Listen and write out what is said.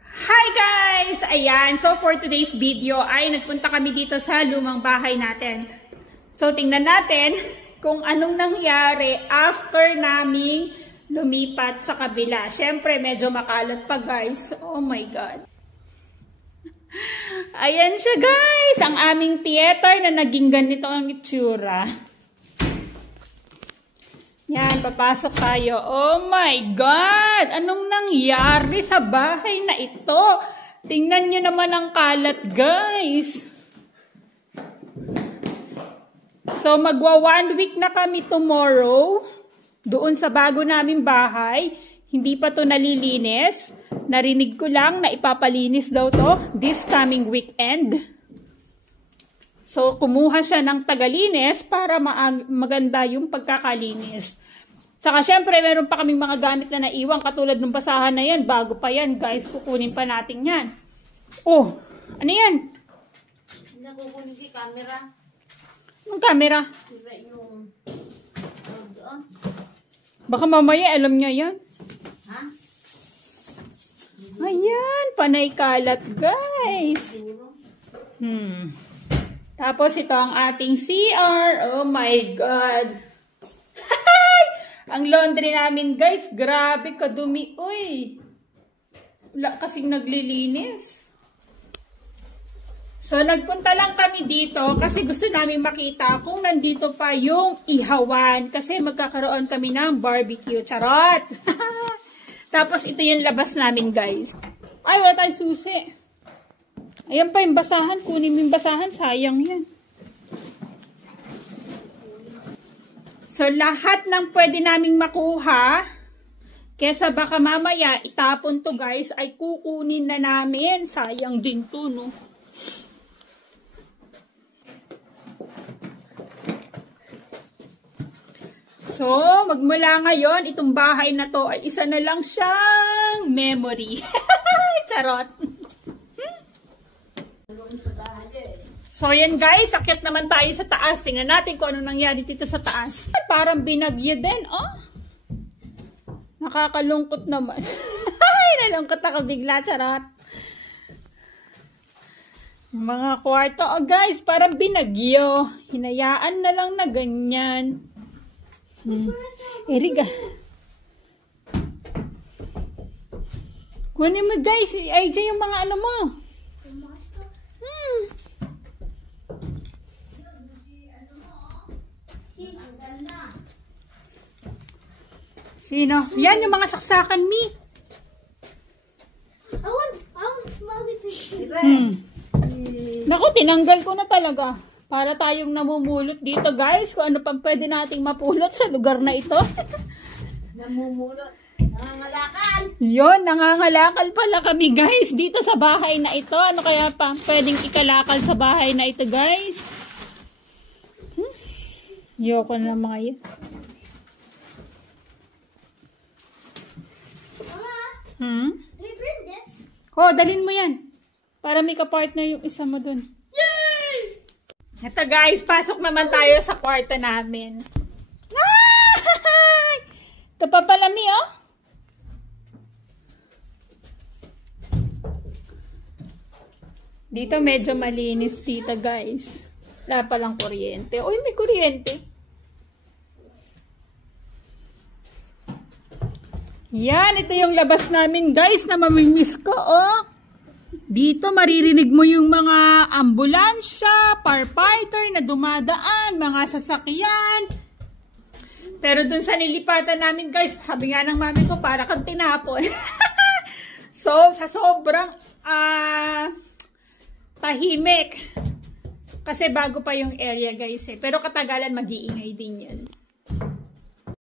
Hi guys! Ayan, so for today's video ay nagpunta kami dito sa lumang bahay natin. So tingnan natin kung anong nangyari after naming lumipat sa kabila. Syempre medyo makalat pa guys. Oh my God. Ayan siya guys, ang aming theater na naging ganito ang itsura. Yan, papasok tayo. Oh my God! Anong nangyari sa bahay na ito? Tingnan nyo naman ang kalat, guys. So, magwa 1 week na kami tomorrow. Doon sa bago naming bahay. Hindi pa to nalilinis. Narinig ko lang na ipapalinis daw to this coming weekend. So, kumuha siya ng tagalinis para maganda yung pagkakalinis. Saka, syempre, meron pa kaming mga gamit na naiwan. Katulad ng basahan na yan. Bago pa yan, guys. Kukunin pa natin yan. Oh, ano yan? Hindi na kukunin si camera. Yung camera? Yung... Baka mamaya, alam niya yan. Ha? Ayan, panay kalat, guys. Tapos, ito ang ating CR. Oh my God. Ang laundry namin, guys. Grabe, kadumi. Uy. Wala kasing naglilinis. So, nagpunta lang kami dito kasi gusto namin makita kung nandito pa yung ihawan. Kasi magkakaroon kami ng barbecue. Charot! Tapos, ito yung labas namin, guys. Ay, wala tayong susi. Ayan pa yung basahan. Kunin mo yung basahan. Sayang yan. So, lahat ng pwede naming makuha, kesa baka mamaya itapon to guys, ay kukunin na namin. Sayang din to, no? So, magmula ngayon, itong bahay na to ay isa na lang siyang memory. Charot! So, yan guys, akyat naman tayo sa taas. Tingnan natin kung ano nangyari dito sa taas. Parang binagyo din, oh. Nakakalungkot naman. Ay, nalungkot ako bigla, charot. Mga kwarto, oh guys, parang binagyo. Hinayaan na lang na ganyan. Eriga. Kunin mo guys, AJ yung mga ano mo. Sino? Yan yung mga saksakan, Mi. I want smiley fish. Naku, tinanggal ko na talaga. Para tayong namumulot dito, guys. Kung ano pang pwede nating mapulot sa lugar na ito. Namumulot. Nangangalakal. Yun, nangangalakal pala kami, guys. Dito sa bahay na ito. Ano kaya pa pwedeng ikalakal sa bahay na ito, guys? Yoko na mga yan. Can we bring this? Oh, dalhin mo yan. Para may kapartner yung isa mo dun. Yay! Ito guys, pasok naman tayo sa kwarto namin. Ah! Ito pa pala, Mi, oh. Dito medyo malinis dito, guys. Wala palang kuryente. Uy, may kuryente. Yan, ito yung labas namin guys na mamimiss ko, oh. Dito maririnig mo yung mga ambulansya, firefighter na dumadaan, mga sasakyan. Pero dun sa nilipatan namin guys, sabi nga ng mami ko, para kang tinapon. So, sa sobrang tahimik. Kasi bago pa yung area guys eh. Pero katagalan mag-iingay din yan.